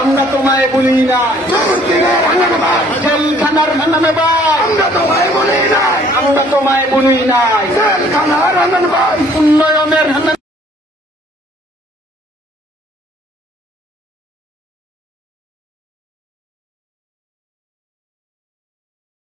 আমরা তোমায় বলি না জেলখানার নামে আমরা তোমায় বলি না আমরা তো মায় বুনুই নাই। জেলখানার হান্নান ভাই। উন্নয়নের